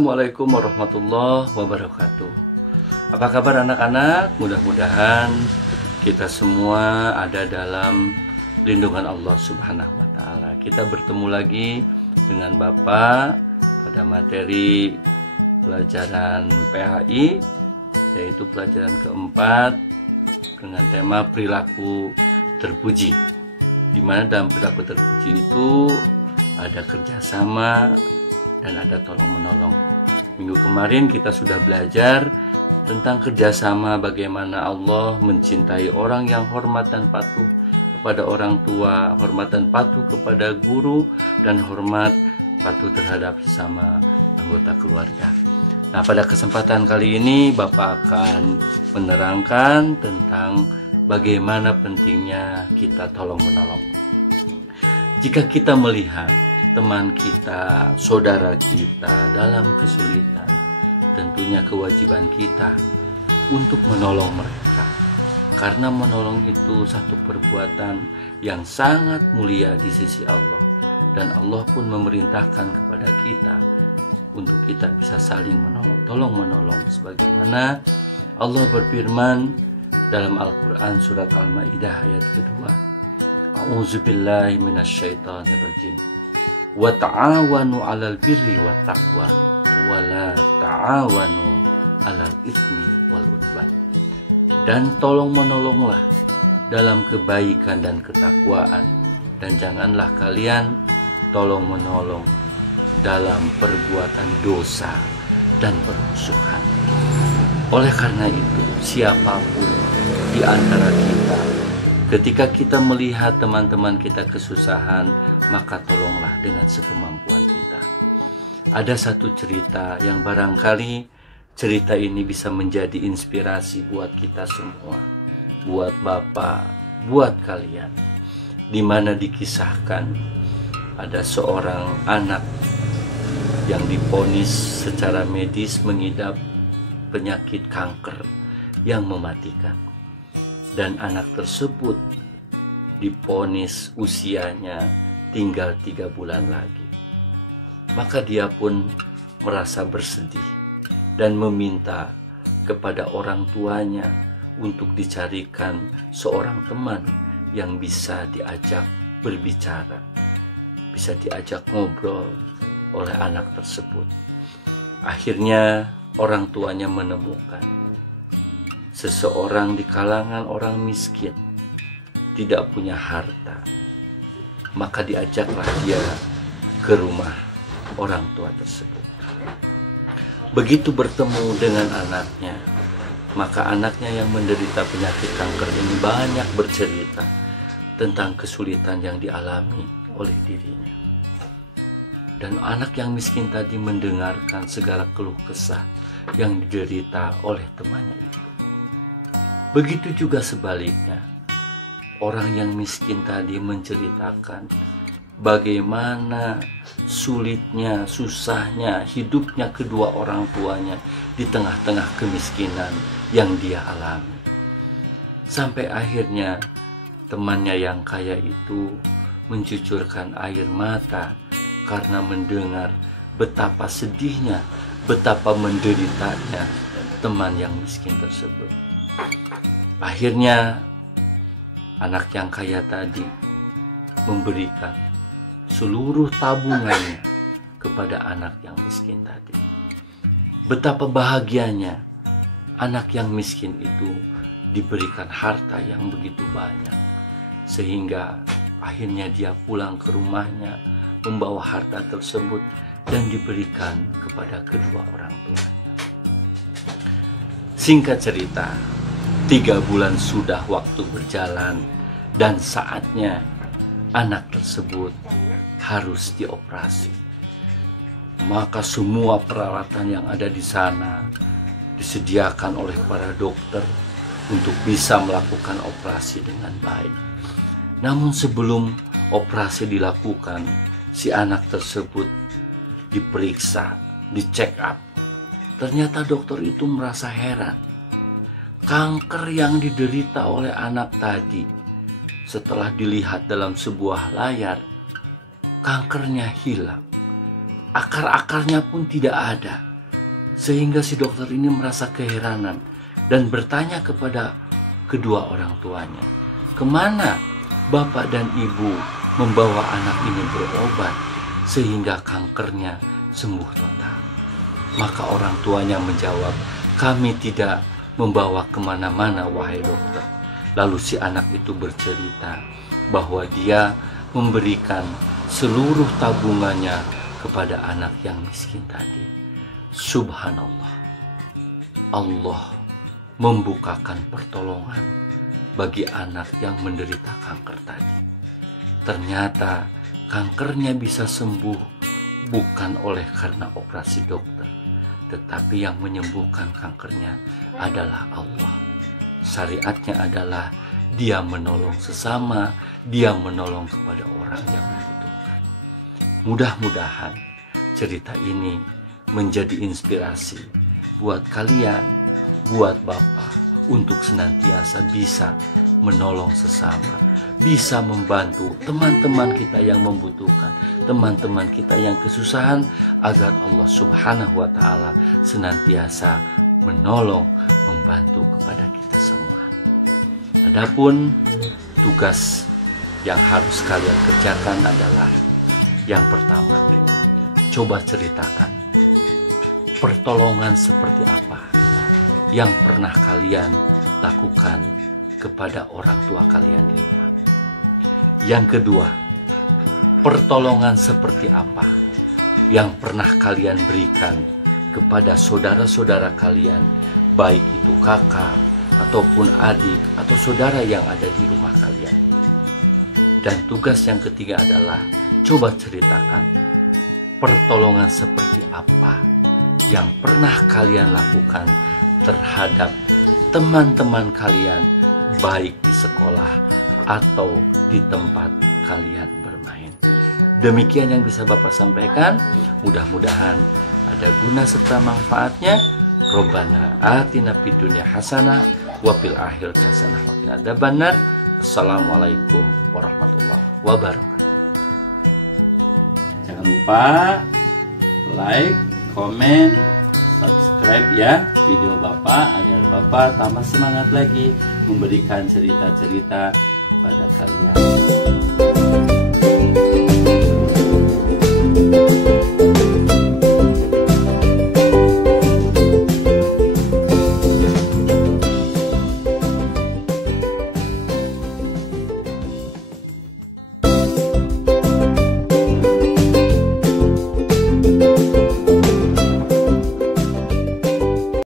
Assalamualaikum warahmatullahi wabarakatuh. Apa kabar anak-anak? Mudah-mudahan kita semua ada dalam lindungan Allah Subhanahu wa Ta'ala. Kita bertemu lagi dengan Bapak pada materi pelajaran PHI, yaitu pelajaran keempat dengan tema perilaku terpuji. Di mana dalam perilaku terpuji itu ada kerjasama dan ada tolong-menolong. Minggu kemarin kita sudah belajar tentang kerjasama, bagaimana Allah mencintai orang yang hormat dan patuh kepada orang tua, hormat dan patuh kepada guru, dan hormat patuh terhadap sesama anggota keluarga. Nah, pada kesempatan kali ini Bapak akan menerangkan tentang bagaimana pentingnya kita tolong-menolong. Jika kita melihat teman kita, saudara kita dalam kesulitan, tentunya kewajiban kita untuk menolong mereka. Karena menolong itu satu perbuatan yang sangat mulia di sisi Allah. Dan Allah pun memerintahkan kepada kita untuk kita bisa saling tolong-menolong. Sebagaimana Allah berfirman dalam Al-Quran surat Al-Ma'idah ayat kedua. A'udzubillahi minasyaitonirrajim. Wa ta'awanu 'alal birri wat taqwa wa la ta'awanu 'alal itsmi wal 'udwan. Dan tolong-menolonglah dalam kebaikan dan ketakwaan, dan janganlah kalian tolong-menolong dalam perbuatan dosa dan permusuhan. Oleh karena itu, siapapun di antara kita, ketika kita melihat teman-teman kita kesusahan, maka tolonglah dengan sekemampuan kita. Ada satu cerita yang barangkali cerita ini bisa menjadi inspirasi buat kita semua, buat Bapak, buat kalian, di mana dikisahkan ada seorang anak yang divonis secara medis mengidap penyakit kanker yang mematikan. Dan anak tersebut divonis usianya tinggal 3 bulan lagi. Maka dia pun merasa bersedih dan meminta kepada orang tuanya untuk dicarikan seorang teman yang bisa diajak berbicara, bisa diajak ngobrol oleh anak tersebut. Akhirnya orang tuanya menemukan seseorang di kalangan orang miskin, tidak punya harta. Maka diajaklah dia ke rumah orang tua tersebut. Begitu bertemu dengan anaknya, maka anaknya yang menderita penyakit kanker ini banyak bercerita tentang kesulitan yang dialami oleh dirinya. Dan anak yang miskin tadi mendengarkan segala keluh kesah yang diderita oleh temannya itu. Begitu juga sebaliknya, orang yang miskin tadi menceritakan bagaimana sulitnya, susahnya hidupnya kedua orang tuanya di tengah-tengah kemiskinan yang dia alami. Sampai akhirnya temannya yang kaya itu mencucurkan air mata karena mendengar betapa sedihnya, betapa menderitanya teman yang miskin tersebut. Akhirnya anak yang kaya tadi memberikan seluruh tabungannya kepada anak yang miskin tadi. Betapa bahagianya anak yang miskin itu diberikan harta yang begitu banyak, sehingga akhirnya dia pulang ke rumahnya membawa harta tersebut dan diberikan kepada kedua orang tuanya. Singkat cerita, 3 bulan sudah waktu berjalan dan saatnya anak tersebut harus dioperasi. Maka semua peralatan yang ada di sana disediakan oleh para dokter untuk bisa melakukan operasi dengan baik. Namun sebelum operasi dilakukan, si anak tersebut diperiksa, dicek up. Ternyata dokter itu merasa heran. Kanker yang diderita oleh anak tadi, setelah dilihat dalam sebuah layar, kankernya hilang. Akar-akarnya pun tidak ada. Sehingga si dokter ini merasa keheranan dan bertanya kepada kedua orang tuanya, kemana bapak dan ibu membawa anak ini berobat sehingga kankernya sembuh total? Maka orang tuanya menjawab, kami tidak membawa kemana-mana wahai dokter. Lalu si anak itu bercerita bahwa dia memberikan seluruh tabungannya kepada anak yang miskin tadi. Subhanallah, Allah membukakan pertolongan bagi anak yang menderita kanker tadi. Ternyata kankernya bisa sembuh bukan oleh karena operasi dokter, tetapi yang menyembuhkan kankernya adalah Allah. Syariatnya adalah dia menolong sesama, dia menolong kepada orang yang membutuhkan. Mudah-mudahan cerita ini menjadi inspirasi buat kalian, buat Bapak, untuk senantiasa bisa menolong sesama, bisa membantu teman-teman kita yang membutuhkan, teman-teman kita yang kesusahan, agar Allah Subhanahu wa Ta'ala senantiasa menolong, membantu kepada kita semua. Adapun tugas yang harus kalian kerjakan adalah yang pertama, coba ceritakan pertolongan seperti apa yang pernah kalian lakukan kepada orang tua kalian di rumah. Yang kedua, pertolongan seperti apa yang pernah kalian berikan kepada saudara-saudara kalian, baik itu kakak ataupun adik atau saudara yang ada di rumah kalian. Dan tugas yang ketiga adalah coba ceritakan pertolongan seperti apa yang pernah kalian lakukan terhadap teman-teman kalian, baik di sekolah atau di tempat kalian bermain. Demikian yang bisa Bapak sampaikan. Mudah-mudahan ada guna serta manfaatnya. Robbana atina fid dunya hasanah wa fil akhirati hasanah wa qina adzabannar. Assalamualaikum warahmatullahi wabarakatuh. Jangan lupa like, komen, subscribe ya video Bapak, agar Bapak tambah semangat lagi memberikan cerita-cerita kepada kalian.